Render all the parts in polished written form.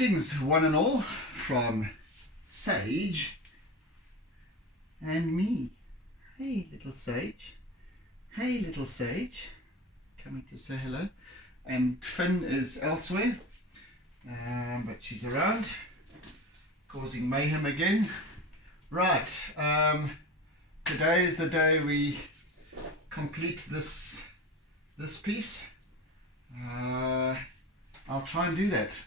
Greetings one and all from Sage and me. Hey little Sage. Hey little Sage. Coming to say hello. And Finn is elsewhere, but she's around, causing mayhem again. Right, today is the day we complete this piece. I'll try and do that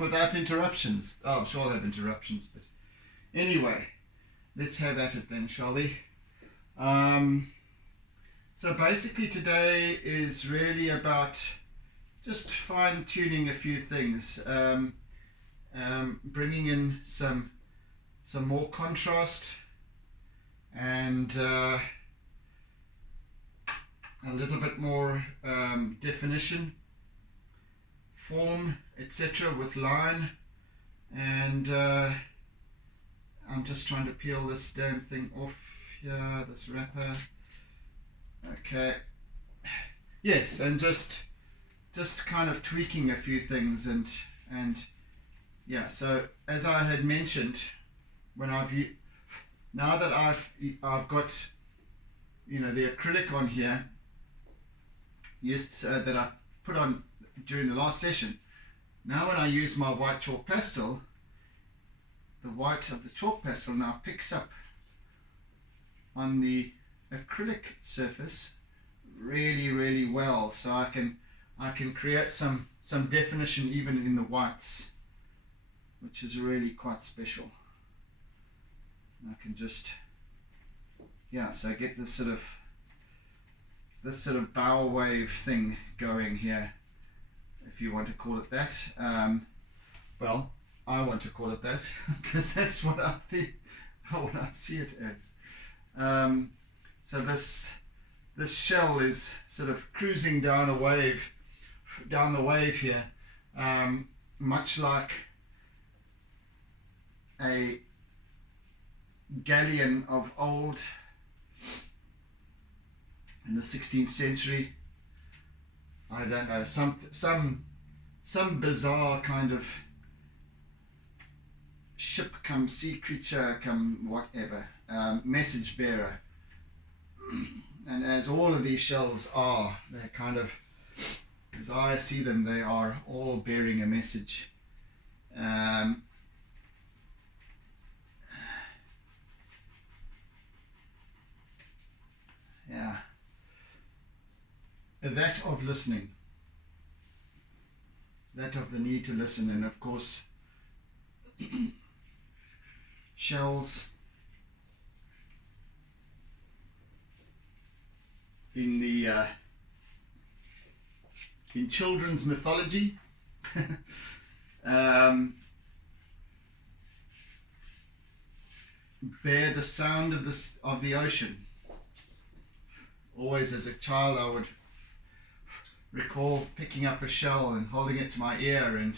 without interruptions. Oh, I'm sure I'll have interruptions, but anyway, let's have at it then, shall we? So basically today is really about just fine-tuning a few things, bringing in some more contrast and a little bit more definition, form, etc. with line, and I'm just trying to peel this damn thing off here, this wrapper. Okay, yes, and just kind of tweaking a few things, and yeah. So as I had mentioned, when now that I've got, you know, the acrylic on here, that I put on during the last session. Now when I use my white chalk pastel, the white of the chalk pastel now picks up on the acrylic surface really well, so I can create some definition even in the whites, which is really quite special. And I can just, yeah, so get this sort of bow wave thing going here, if you want to call it that. Well, I want to call it that because that's what I think, what I see it as. So this shell is sort of cruising down the wave here, much like a galleon of old in the 16th century. I don't know, some bizarre kind of ship come sea creature come whatever, message bearer. And as all of these shells are, they're kind of, as I see them, they are all bearing a message. Yeah, that of listening, that of the need to listen, and of course shells in children's mythology bear the sound of the ocean. Always as a child I would recall picking up a shell and holding it to my ear, and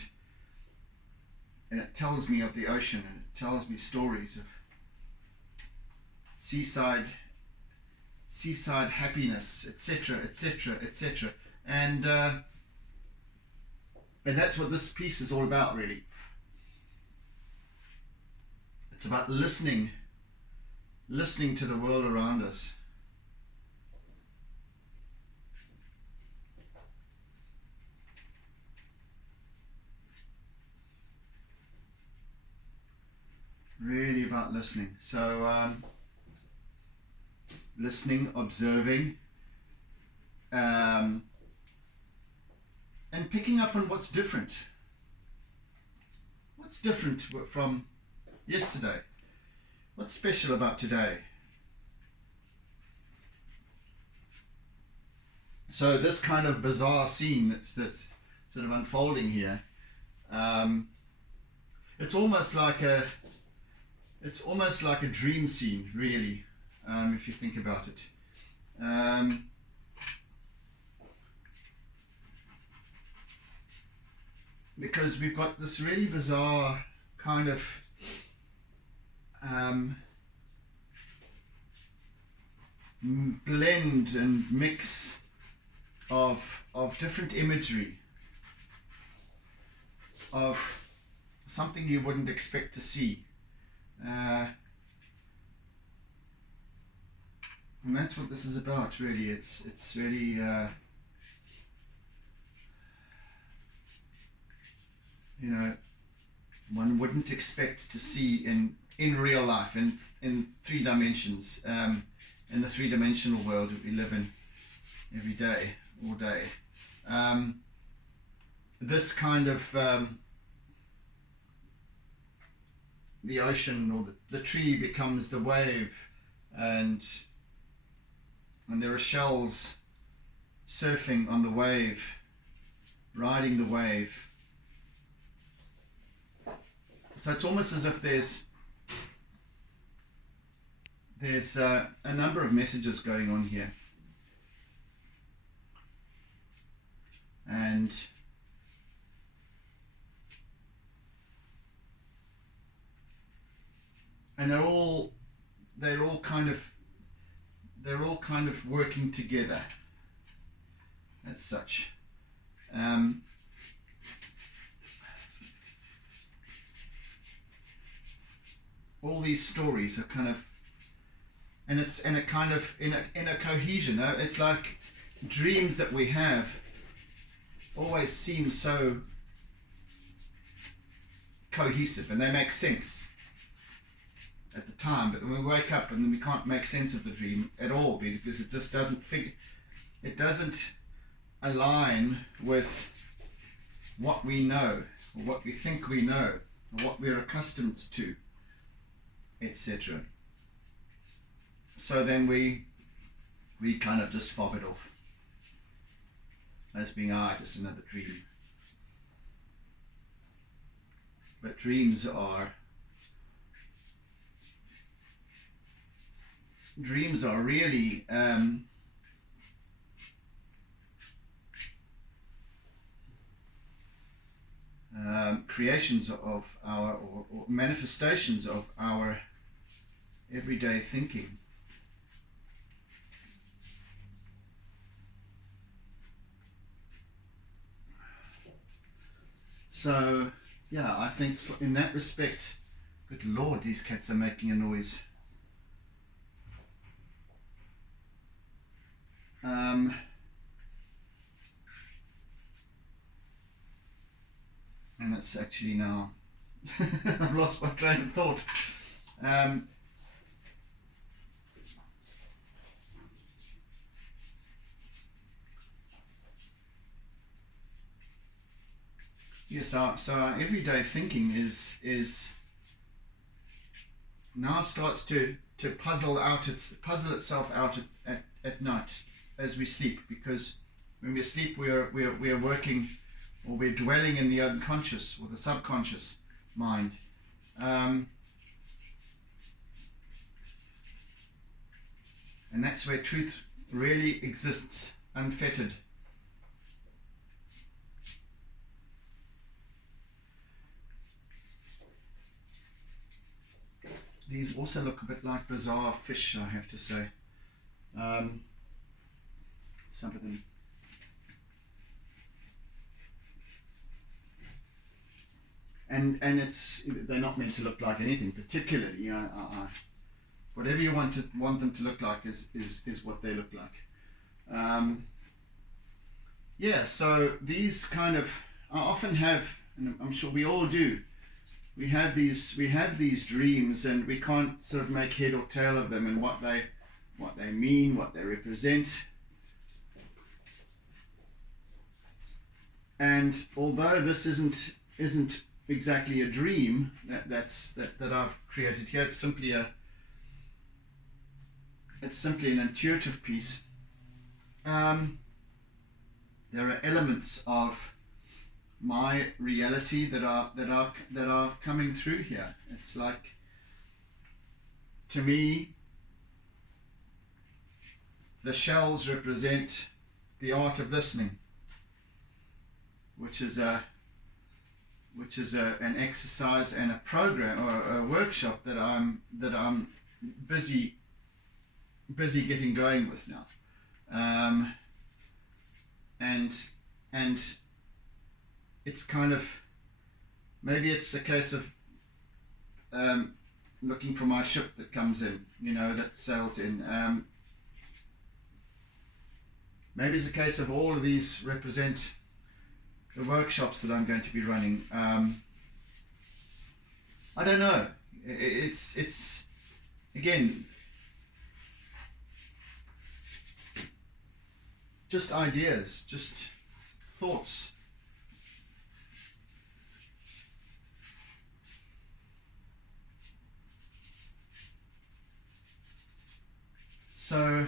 it tells me of the ocean, and it tells me stories of seaside happiness, etc., and that's what this piece is all about, really. It's about listening to the world around us. Really about listening. So listening, observing, and picking up on what's different. What's different from yesterday? What's special about today? So this kind of bizarre scene that's sort of unfolding here, it's almost like a dream scene, really, if you think about it. Because we've got this really bizarre kind of blend and mix of different imagery, of something you wouldn't expect to see. And that's what this is about, really. It's really you know, one wouldn't expect to see in real life, in 3 dimensions, in the 3-dimensional world that we live in every day, all day. This kind of the ocean or the tree becomes the wave, and there are shells surfing on the wave, riding the wave. So it's almost as if there's a number of messages going on here, and they're all kind of working together as such. All these stories are kind of, and it's in a kind of in a cohesion. It's like dreams that we have always seem so cohesive, and they make sense at the time, but when we wake up and we can't make sense of the dream at all, because it just it doesn't align with what we know, or what we think we know, or what we're accustomed to, etc. So then we kind of just fob it off as being just another dream. But dreams are really creations of our, or manifestations of our everyday thinking. So yeah, I think in that respect, good Lord, these cats are making a noise. And it's actually now I've lost my train of thought. Yes, so our everyday thinking is now starts to puzzle itself out at night as we sleep, because when we sleep we are working, or we're dwelling in the unconscious or the subconscious mind. And that's where truth really exists, unfettered. These also look a bit like bizarre fish, I have to say. Some of them. And they're not meant to look like anything particularly. Whatever you want them to look like is what they look like. Yeah. So these kind of, I often have, and I'm sure we all do. We have these dreams, and we can't sort of make head or tail of them, and what they mean, what they represent. And although this isn't exactly a dream that I've created here, it's simply an intuitive piece. There are elements of my reality that are coming through here. It's like, to me, the shells represent the art of listening, which is an exercise and a program, or a workshop that I'm busy getting going with now, and it's kind of maybe it's a case of looking for my ship that comes in, you know, that sails in. Maybe it's a case of all of these represent the workshops that I'm going to be running. I don't know. It's again, just ideas, just thoughts. So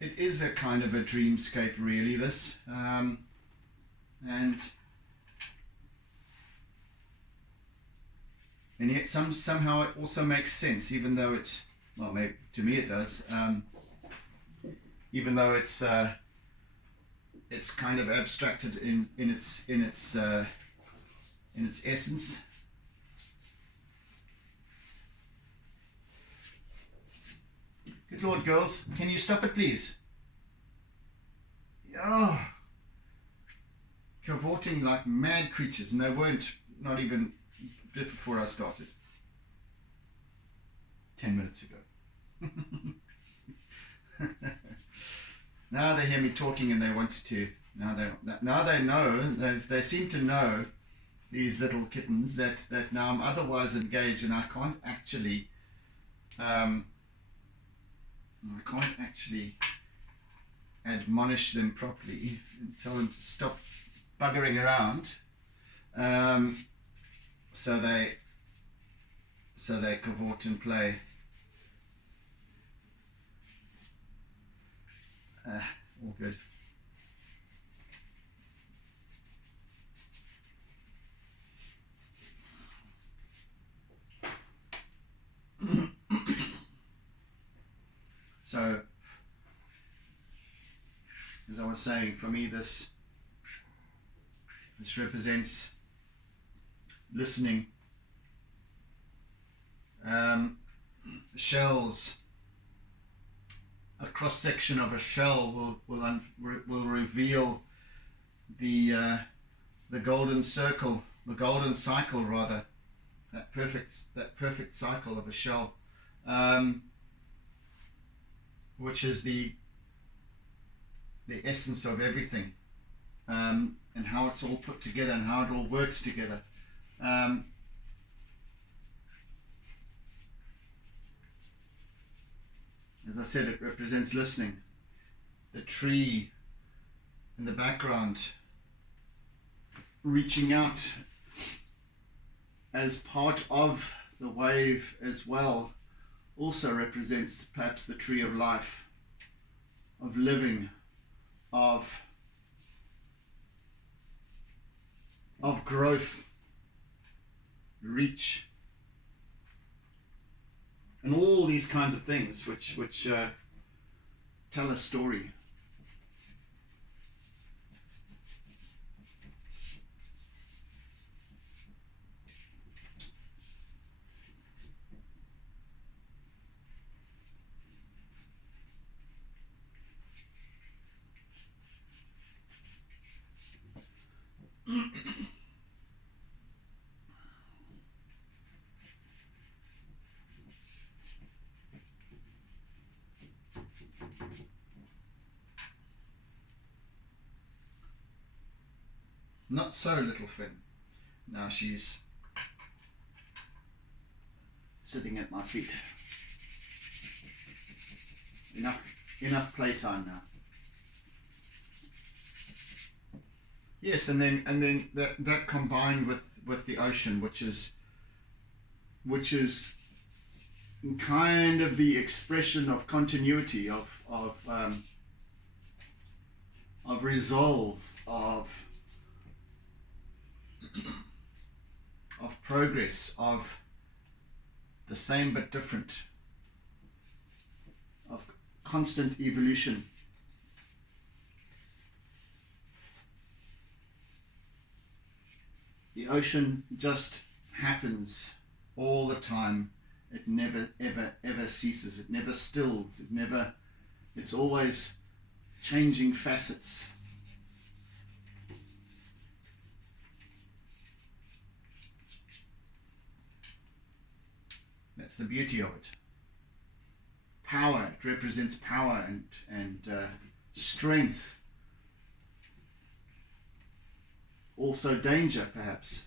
it is a kind of a dreamscape, really, this. And yet somehow it also makes sense, even though it, well, maybe to me it does, even though it's kind of abstracted in its essence. Good Lord, girls, can you stop it, please? Oh, cavorting like mad creatures, and they weren't, not even a bit before I started. 10 minutes ago. Now they hear me talking and they want to. Now they know. They seem to know, these little kittens, that now I'm otherwise engaged and I can't actually. Admonish them properly and tell them to stop buggering around. So they cavort and play. All good. So, as I was saying, for me this represents listening. Shells, a cross section of a shell will reveal the golden circle, the golden cycle rather, that perfect cycle of a shell, which is the essence of everything, and how it's all put together and how it all works together. As I said, it represents listening. The tree in the background reaching out as part of the wave as well also represents perhaps the tree of life, of living, of growth, reach, and all these kinds of things which tell a story. Not so, little Finn. Now she's sitting at my feet. Enough playtime now. Yes, and then that combined with the ocean, which is kind of the expression of continuity, of resolve, of progress, of the same but different, of constant evolution. The ocean just happens all the time. It never ever ceases. It never stills. It's always changing facets. That's the beauty of it. Power, it represents power and strength. Also danger, perhaps.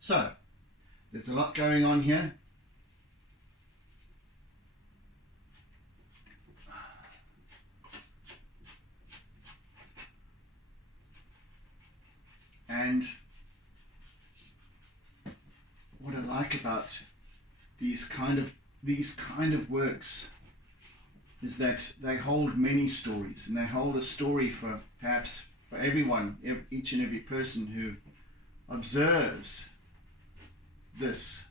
So, there's a lot going on here. And what I like about these kind of works is that they hold many stories, and they hold a story for perhaps for everyone, each and every person who observes this,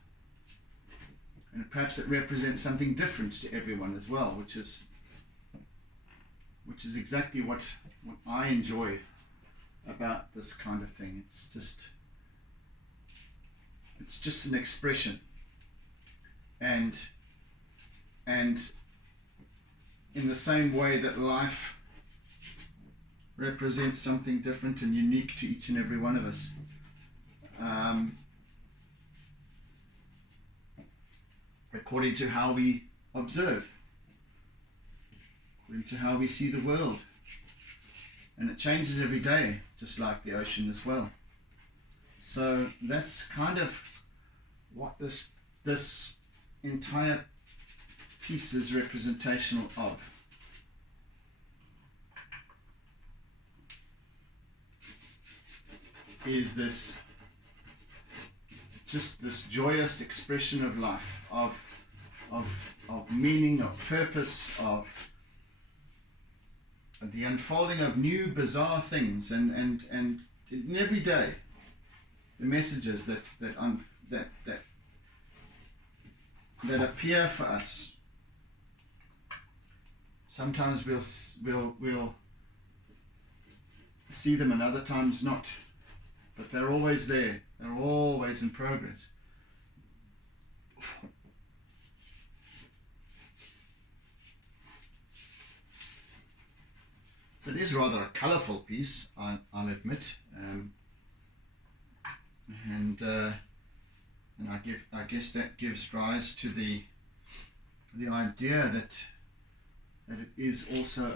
and perhaps it represents something different to everyone as well, which is exactly what I enjoy about this kind of thing. It's just an expression, and in the same way that life represents something different and unique to each and every one of us, according to how we observe, according to how we see the world. And it changes every day, just like the ocean as well. So that's kind of what this entire piece is representational of. Is this just this joyous expression of life, of meaning, of purpose, of the unfolding of new bizarre things, and in every day the messages that appear for us. Sometimes we'll see them and other times not, but they're always there. They're always in progress. So it is rather a colourful piece, I'll admit, and I guess that gives rise to the idea that it is also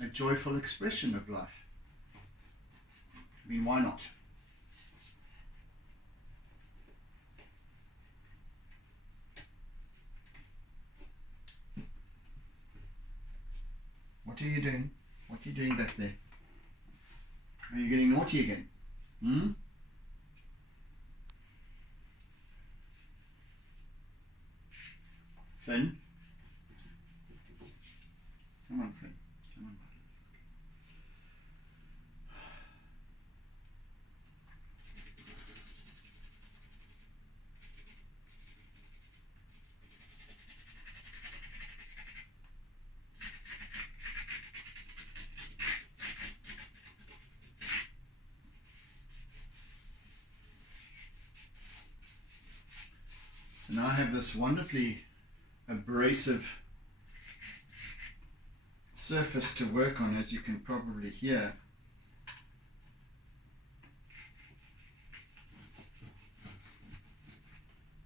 a joyful expression of life. I mean, why not? What are you doing? What are you doing back there? Are you getting naughty again? Finn? Come on, Finn. Come on. So now I have this wonderfully abrasive surface to work on, as you can probably hear.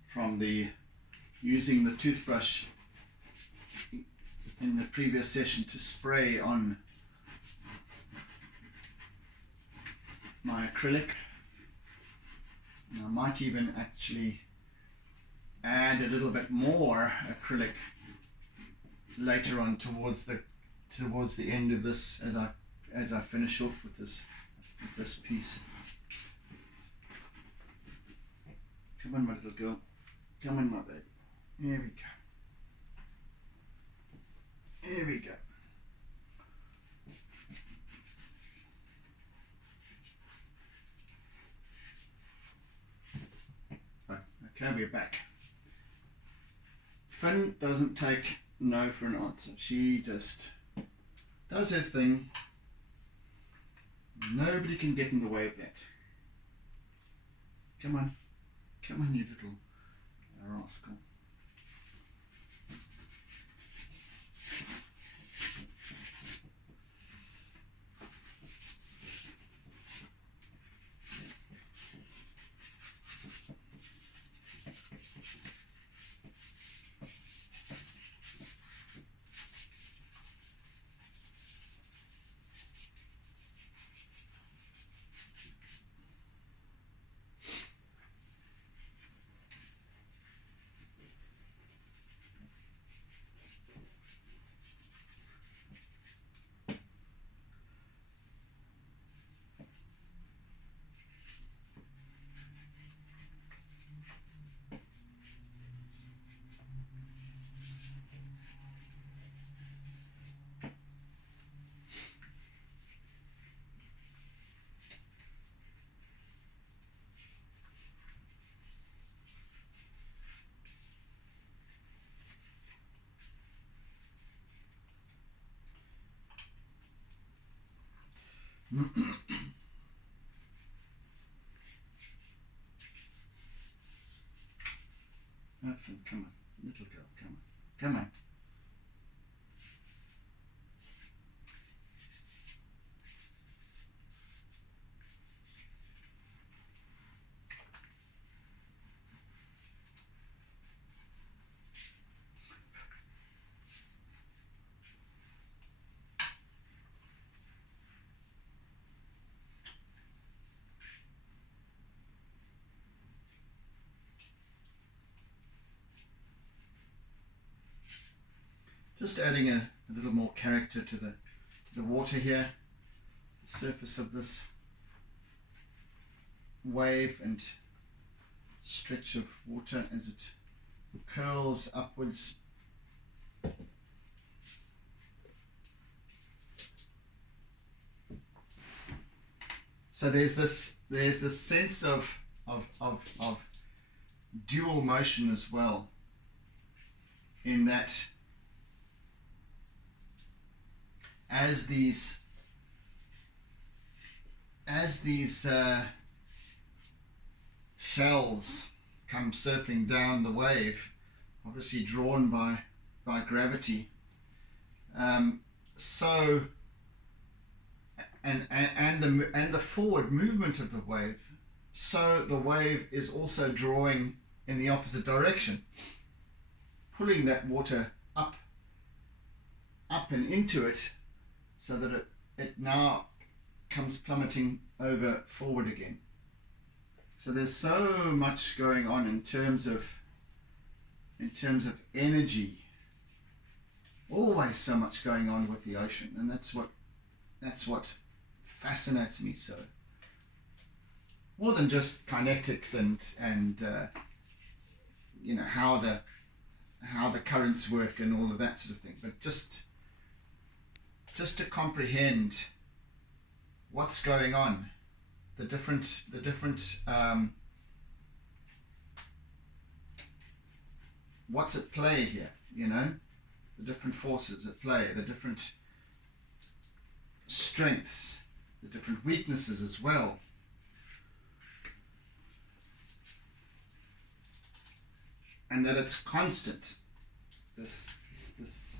From using the toothbrush in the previous session to spray on my acrylic. And I might even actually add a little bit more acrylic later on towards the end of this, as I finish off with this piece. Come on, my little girl. Come on, my baby. Here we go. Here we go. Okay, we're back. Finn doesn't take no for an answer. She just does her thing. Nobody can get in the way of that. Come on. Come on, you little rascal. Come on, little girl, come on, come on. Just adding a little more character to the water here, the surface of this wave and stretch of water as it curls upwards. So there's this sense of dual motion as well, in that as these shells come surfing down the wave, obviously drawn by gravity, so and the forward movement of the wave, so the wave is also drawing in the opposite direction, pulling that water up and into it, so that it now comes plummeting over forward again. So there's so much going on in terms of energy. Always so much going on with the ocean, and that's what fascinates me so. More than just kinetics and you know, how the currents work and all of that sort of thing, but just to comprehend what's going on, the different what's at play here, you know, the different forces at play, the different strengths, the different weaknesses as well. And that it's constant. This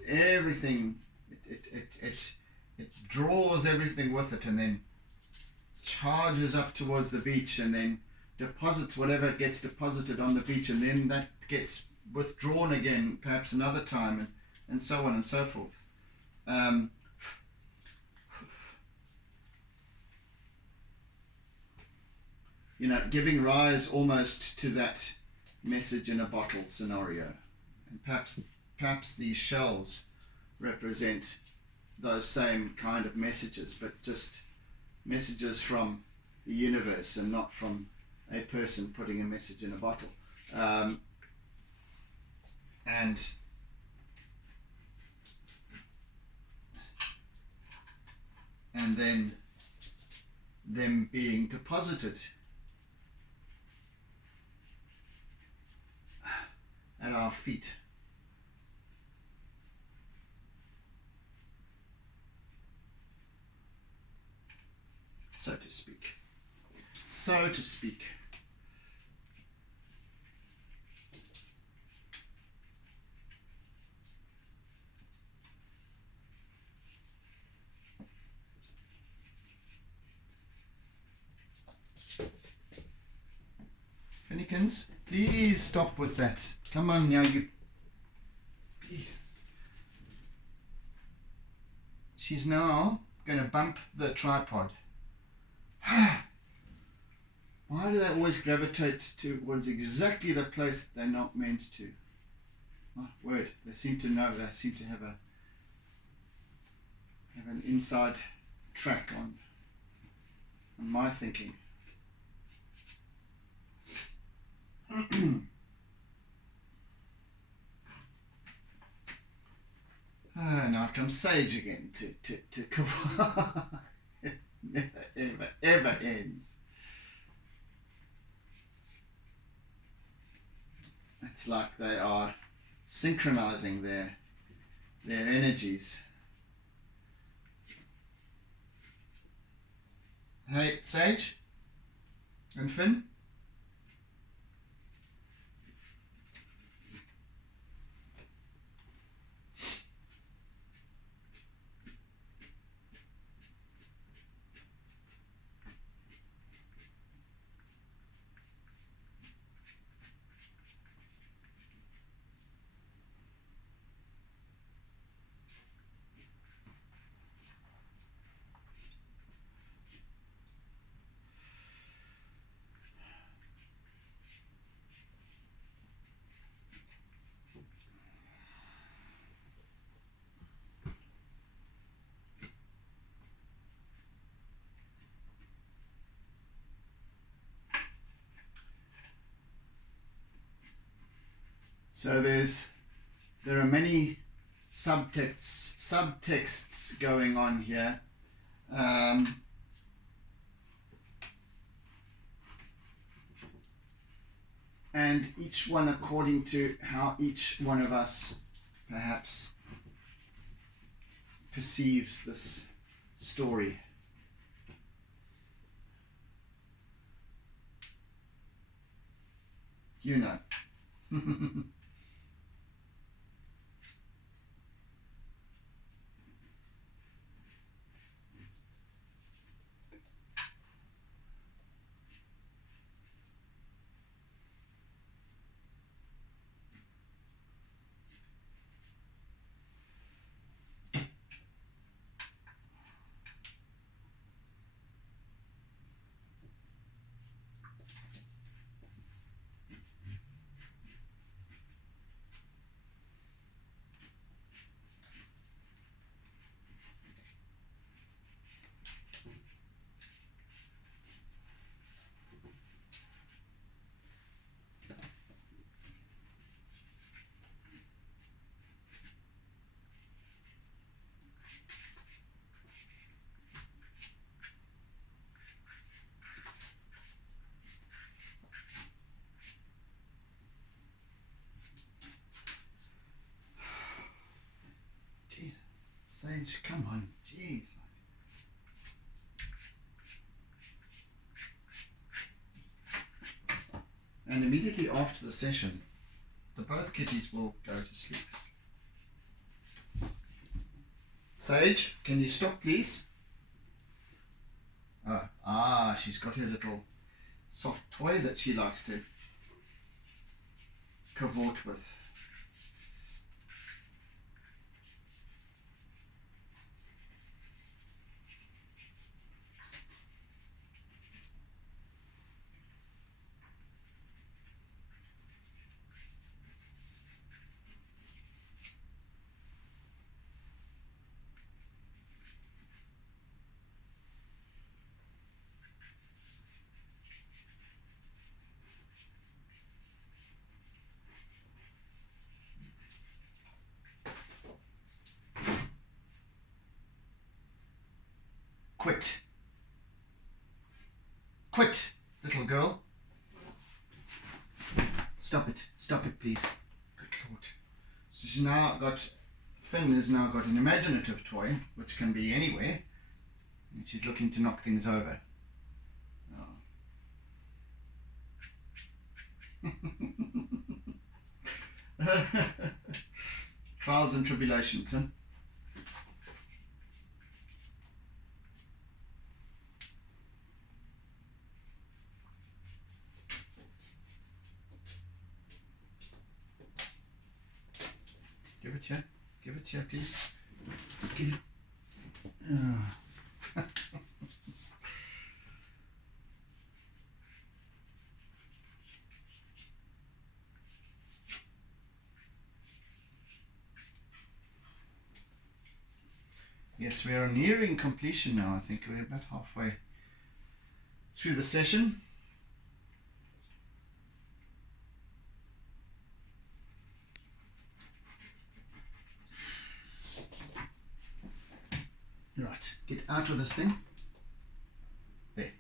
everything, it draws everything with it, and then charges up towards the beach, and then deposits whatever gets deposited on the beach, and then that gets withdrawn again perhaps another time, and so on and so forth. You know, giving rise almost to that message in a bottle scenario, and perhaps these shells represent those same kind of messages, but just messages from the universe and not from a person putting a message in a bottle. And then them being deposited at our feet. So to speak. Fins, please stop with that. Come on now, you. Please. She's now going to bump the tripod. Why do they always gravitate towards exactly the place they're not meant to? Oh, word. They seem to know. They seem to have an inside track on my thinking. Now comes Sage again to cover. It never ever ends. It's like they are synchronizing their energies. Hey, Sage and Finn. So there are many subtexts going on here. And each one according to how each one of us perhaps perceives this story. You know. Sage, come on, jeez. And immediately after the session, both kitties will go to sleep. Sage, can you stop, please? Oh, she's got her little soft toy that she likes to cavort with. Quit. Quit, little girl. Stop it, please. Good Lord. So she's now got, Finn has now got an imaginative toy, which can be anywhere, and she's looking to knock things over. Oh. Trials and tribulations, huh? here, please. Give it. Yes, we are nearing completion now. I think we're about halfway through the session. Right, get out with this thing. There.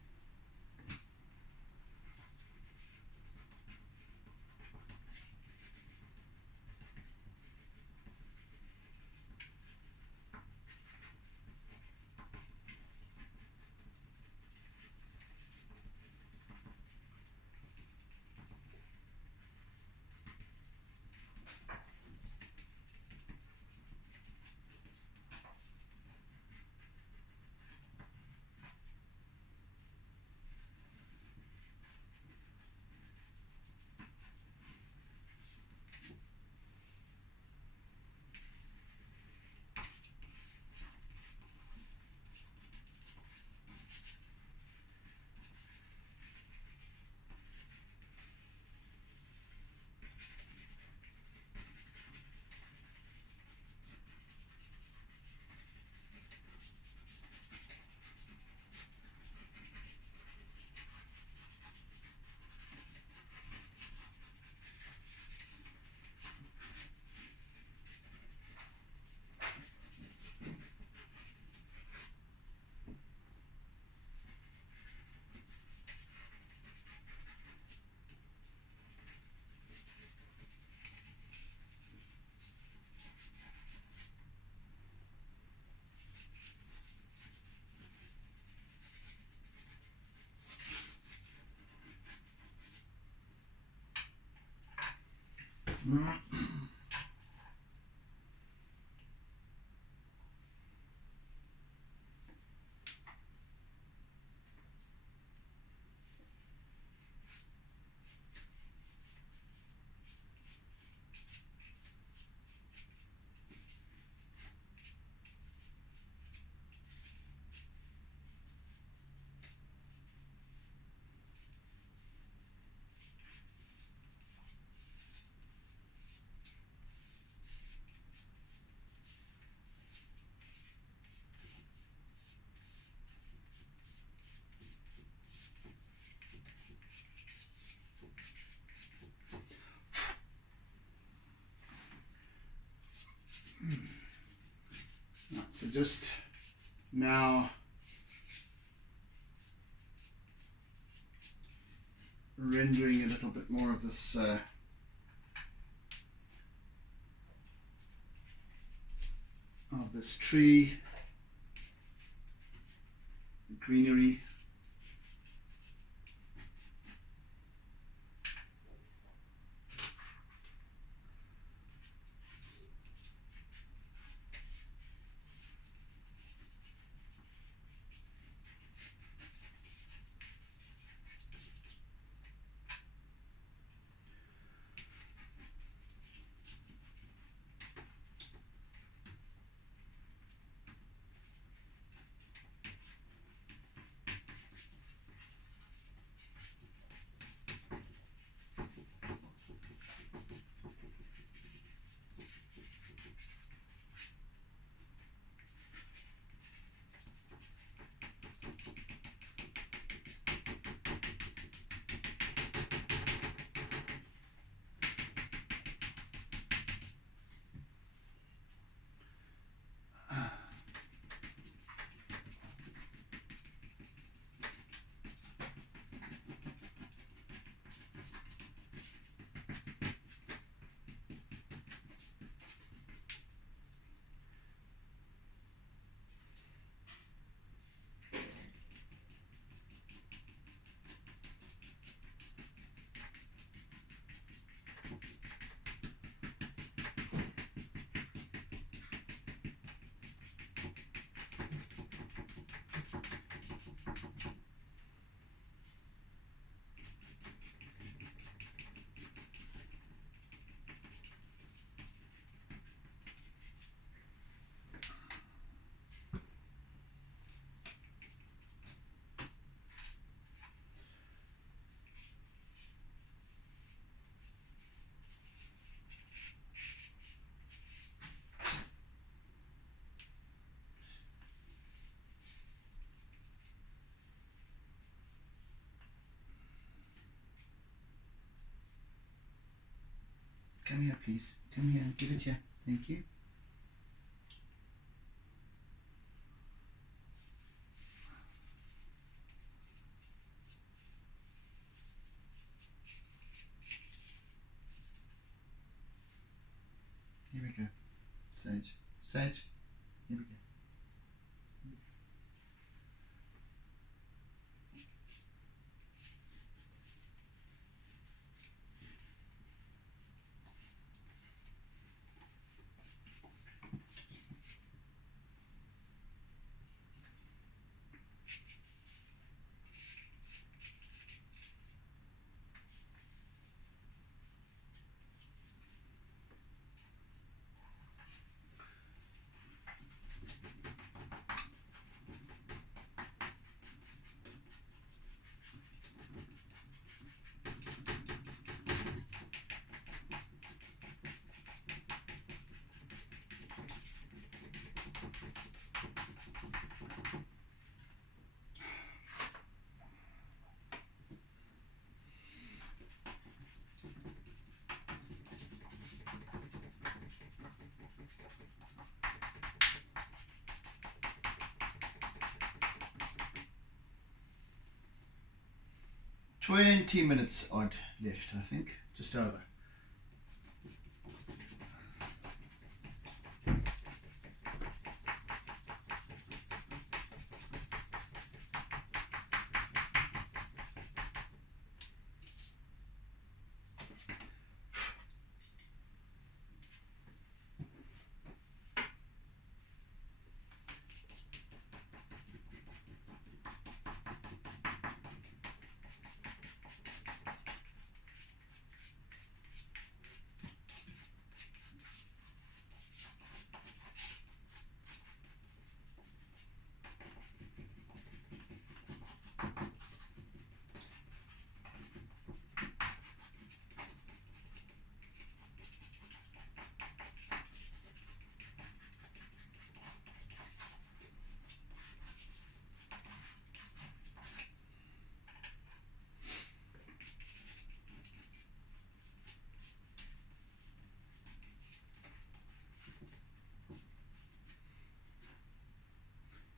So just now rendering a little bit more of this tree, the greenery. please. Come here and give it here. Thank you. Here we go. Sage. Sage. Here we go. 20 minutes odd left, I think, just over.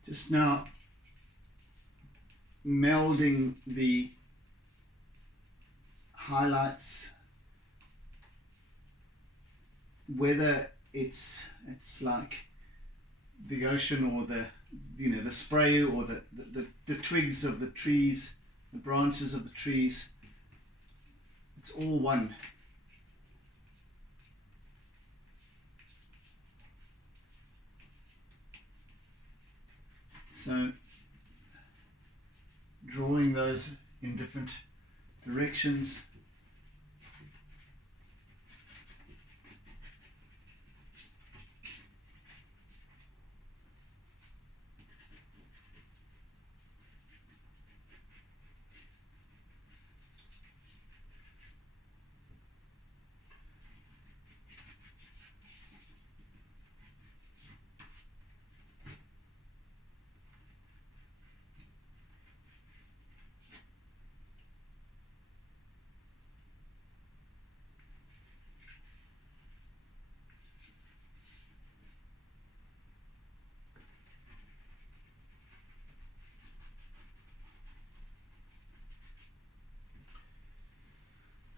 Just now melding the highlights, whether it's like the ocean or the spray or the twigs of the trees, the branches of the trees, it's all one. So drawing those in different directions.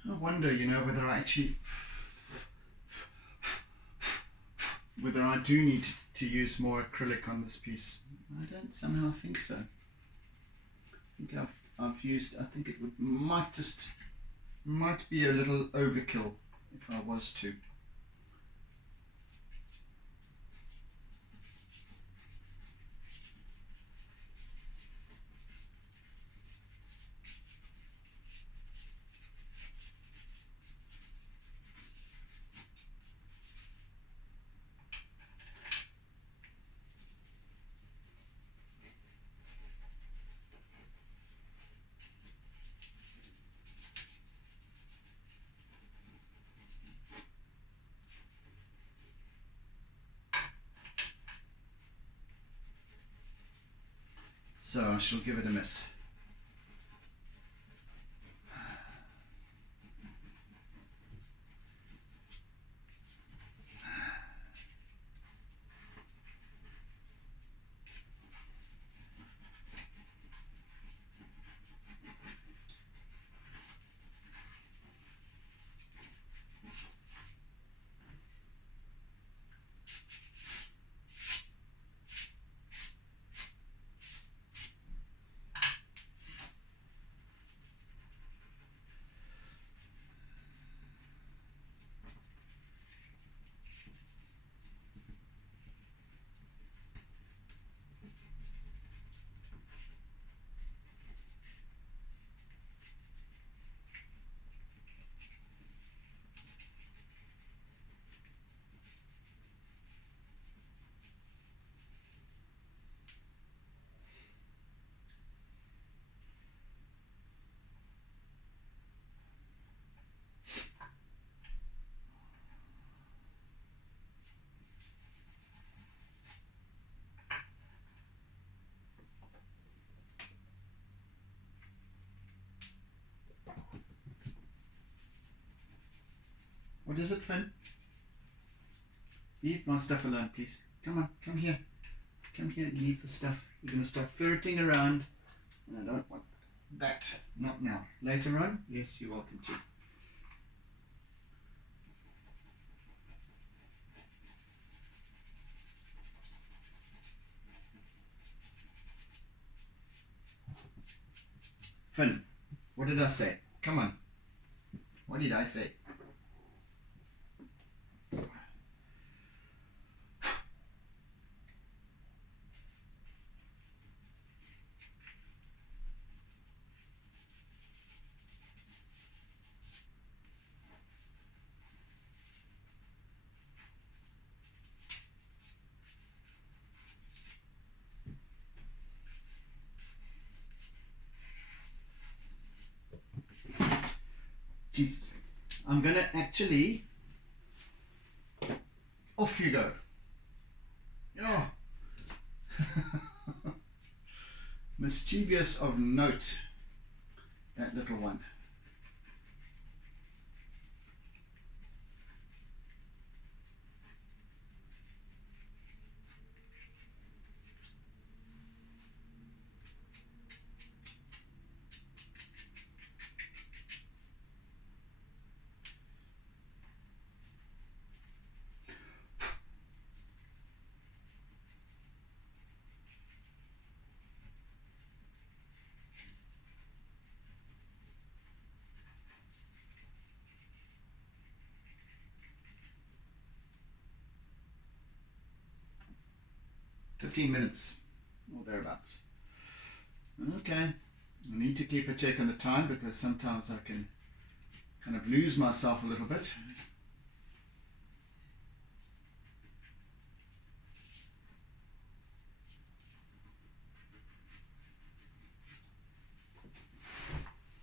I wonder, whether I do need to use more acrylic on this piece. I don't somehow think so. I think I think it might be a little overkill if I was to. So I shall give it a miss. What is it, Finn? Leave my stuff alone, please. Come on, come here. Come here and leave the stuff. We're going to start ferreting around. And I don't want that. Not now. Later on? Yes, you're welcome to. Finn, what did I say? Come on. What did I say? Jesus. I'm going to actually... Off you go. Oh. Mischievous of note, that little one. $15 or thereabouts. Okay, I need to keep a check on the time because sometimes I can kind of lose myself a little bit.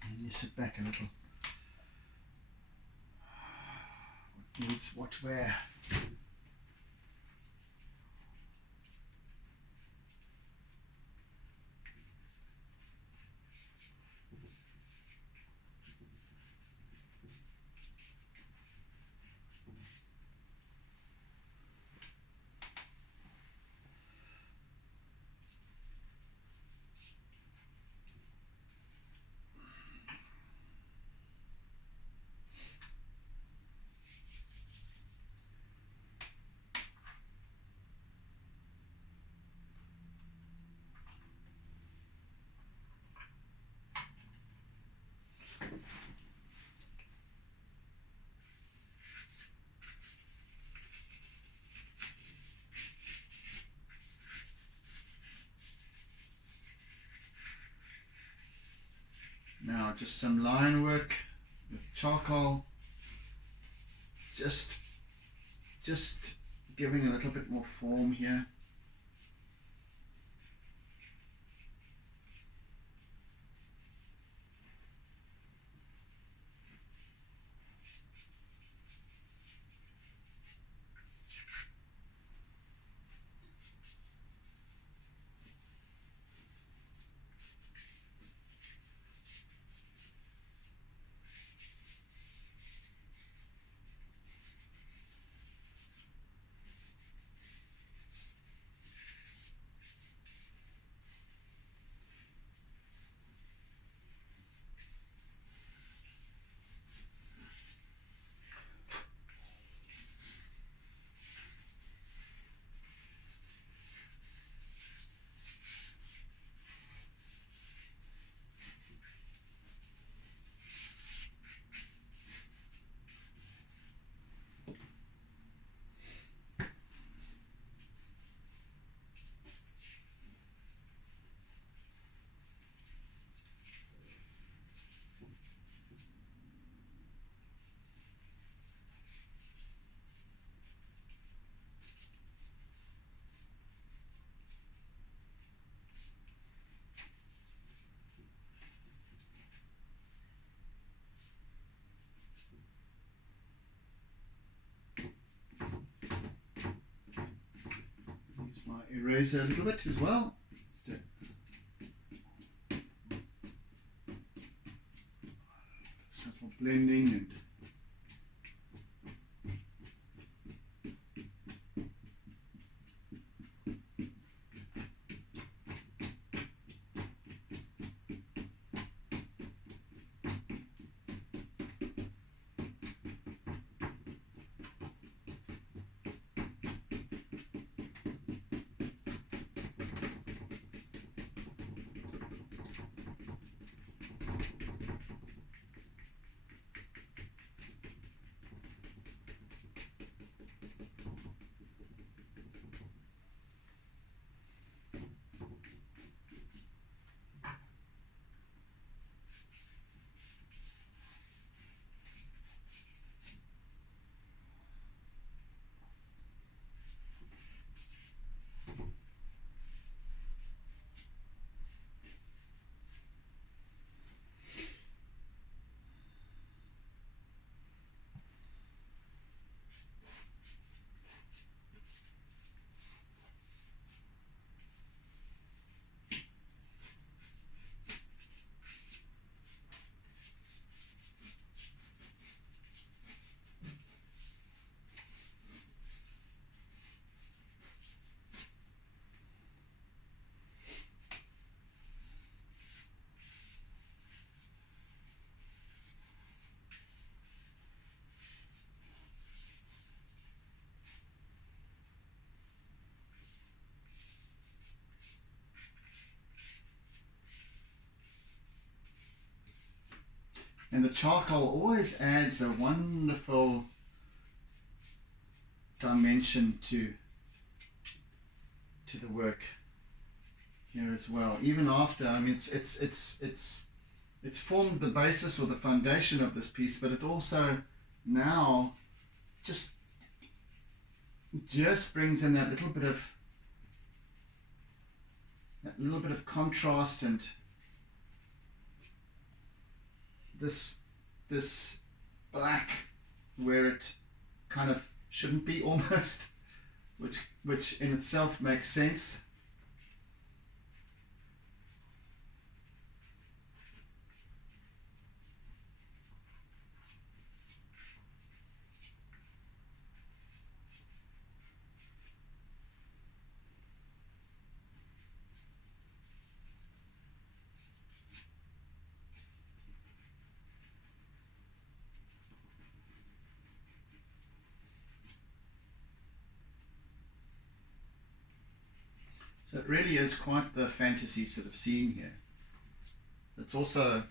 And you sit back a little. What needs what where? Now just some line work with charcoal, just giving a little bit more form here. Eraser a little bit as well. Let's do subtle blending and And the charcoal always adds a wonderful dimension to the work here as well. Even after, I mean, it's formed the basis or the foundation of this piece, but it also now just brings in that little bit of contrast, and this black where it kind of shouldn't be almost, which in itself makes sense. So it really is quite the fantasy sort of scene here. It's also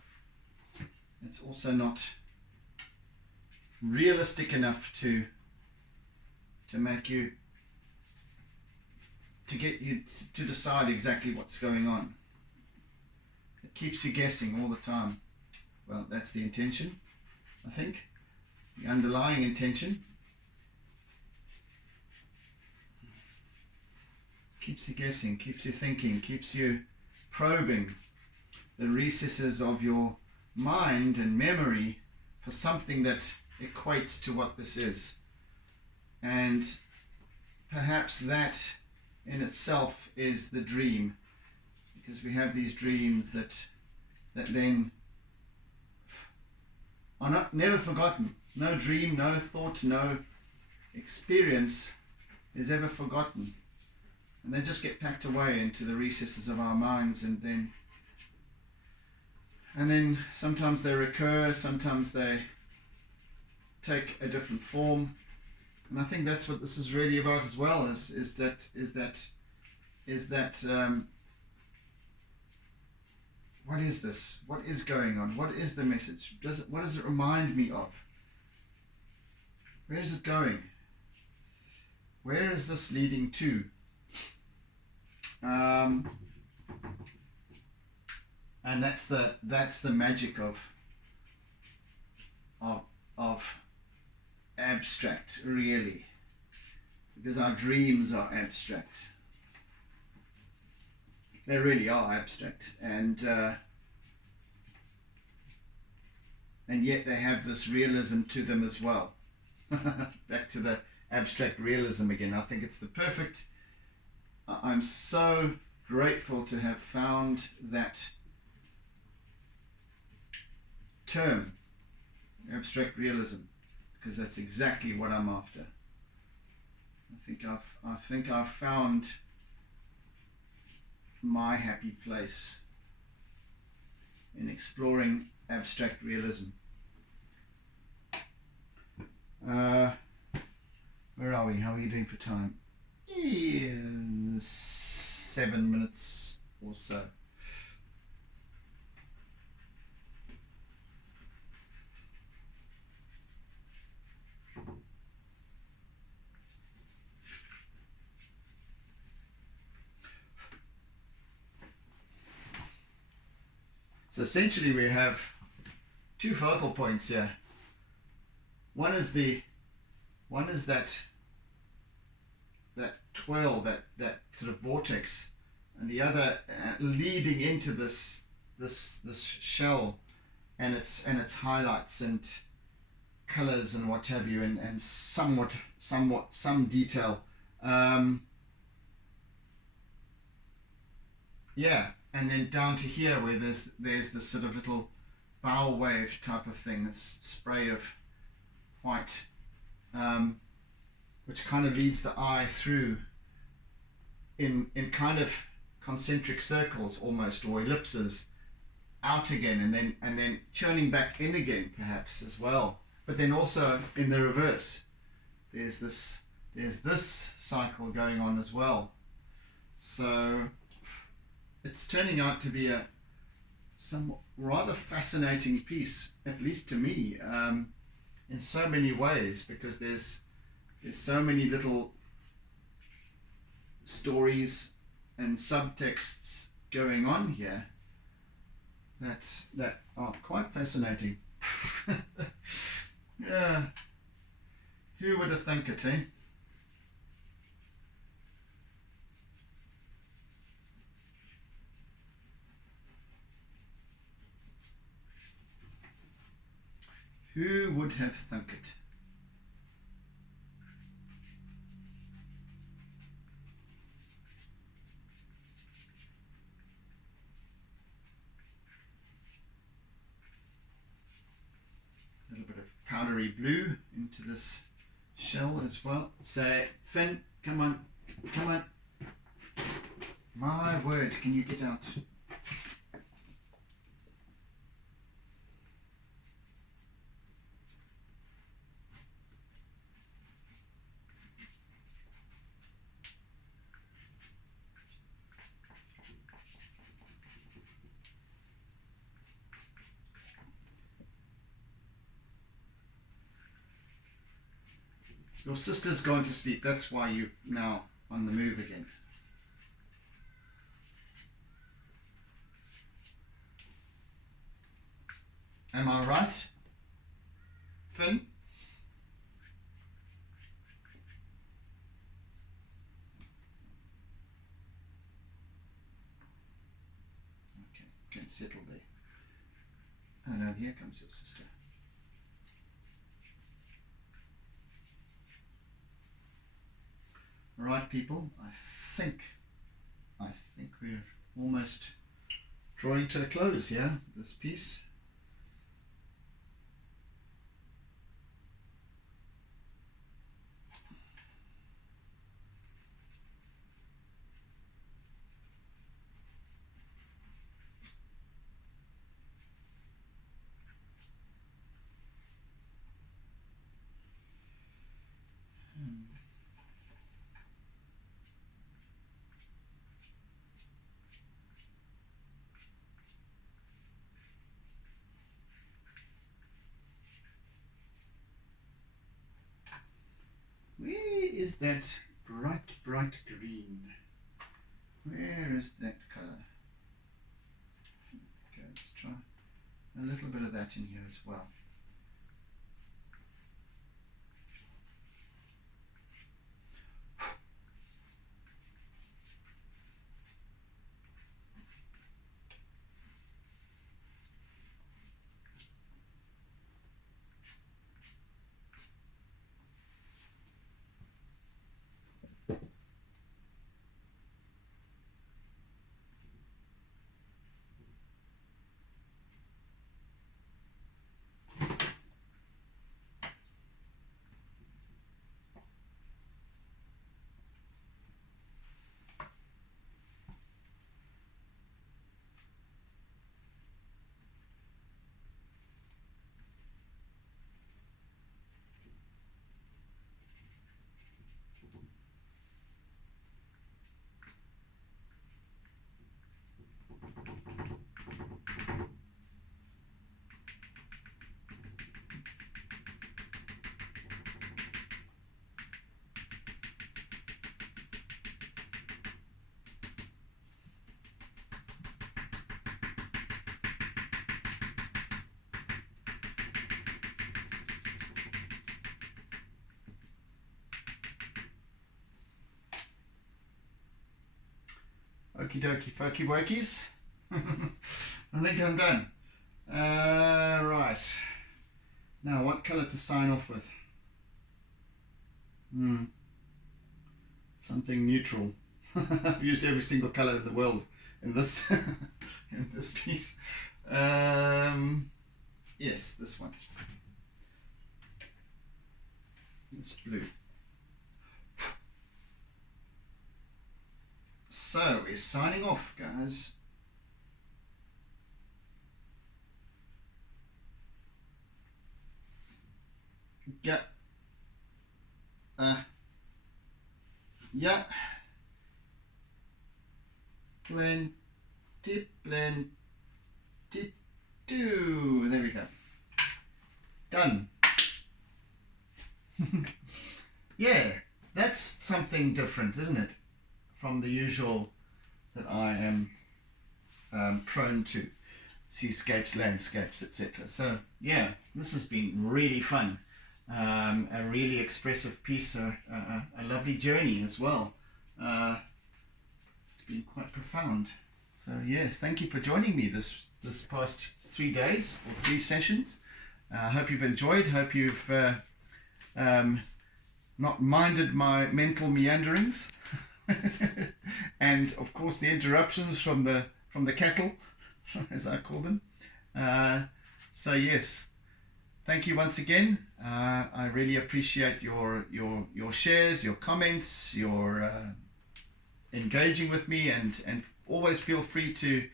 not realistic enough to make you, to get you to decide exactly what's going on. It keeps you guessing all the time. Well, that's the intention, I think, the underlying intention. Keeps you guessing, keeps you thinking, keeps you probing the recesses of your mind and memory for something that equates to what this is. And perhaps that in itself is the dream, because we have these dreams that then are never forgotten. No dream, no thought, no experience is ever forgotten. And they just get packed away into the recesses of our minds, and then sometimes they recur, sometimes they take a different form. And I think that's what this is really about as well, is that what is this? What is going on? What is the message? What does it remind me of? Where is it going? Where is this leading to? And that's the magic of abstract, really, because our dreams are abstract. They really are abstract, and yet they have this realism to them as well. Back to the abstract realism again. I think it's the perfect. I'm so grateful to have found that term, abstract realism, because that's exactly what I'm after. I think I've found my happy place in exploring abstract realism. Where are we? How are you doing for time? 7 minutes or so. So essentially we have two focal points here. One is that twirl, that sort of vortex, and the other leading into this shell and its highlights and colors and what have you, and some detail. Yeah, and then down to here where there's this sort of little bow wave type of thing, this spray of white, which kind of leads the eye through in kind of concentric circles almost, or ellipses, out again, and then churning back in again perhaps as well. But then also in the reverse, there's this cycle going on as well. So it's turning out to be some rather fascinating piece, at least to me, in so many ways, because there's so many little stories and subtexts going on here that are quite fascinating. Yeah, who would have thunk it, eh? Who would have thunk it? A little bit of powdery blue into this shell as well. Say, Finn, come on, come on. My word, can you get out? Your sister's gone to sleep. That's why you're now on the move again. Am I right, Finn? Okay, can settle there. Oh no, here comes your sister. All right, people. I think we're almost drawing to a close here. This piece. Where is that bright green? Where is that color? Okay, let's try a little bit of that in here as well. Okie dokie, folky wokies. I think I'm done. Right. Now, what colour to sign off with? Something neutral. I've used every single colour in the world in this in this piece. Yes, this one. This blue. So we're signing off, guys. Yeah. Yeah. 20 plenty There we go. Done. Yeah, that's something different, isn't it? From the usual that I am prone to. Seascapes, landscapes, etc. So yeah, this has been really fun. A really expressive piece, a lovely journey as well. It's been quite profound. So yes, thank you for joining me this past 3 days or 3 sessions. I hope you've enjoyed. Hope you've not minded my mental meanderings, and of course the interruptions from the cattle, as I call them. So yes, thank you once again. I really appreciate your shares, your comments, your engaging with me, and always feel free to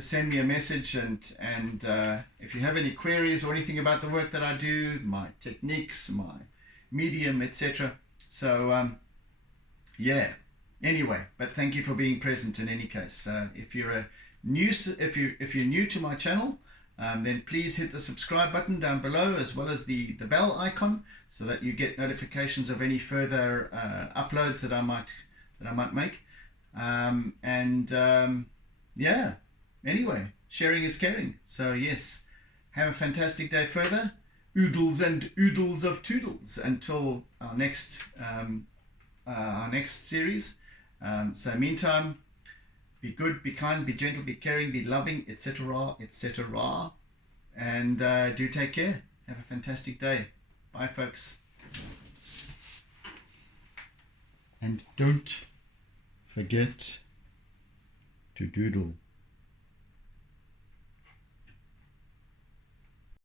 send me a message, and if you have any queries or anything about the work that I do, my techniques, my medium, etc. So yeah, anyway, but thank you for being present in any case. If you're new to my channel, then please hit the subscribe button down below, as well as the bell icon, so that you get notifications of any further uploads that I might make. Yeah, anyway, sharing is caring. So yes, have a fantastic day further. Oodles and oodles of toodles until our next series. So meantime, be good, be kind, be gentle, be caring, be loving, etc., etc. And do take care. Have a fantastic day. Bye, folks. And don't forget to doodle.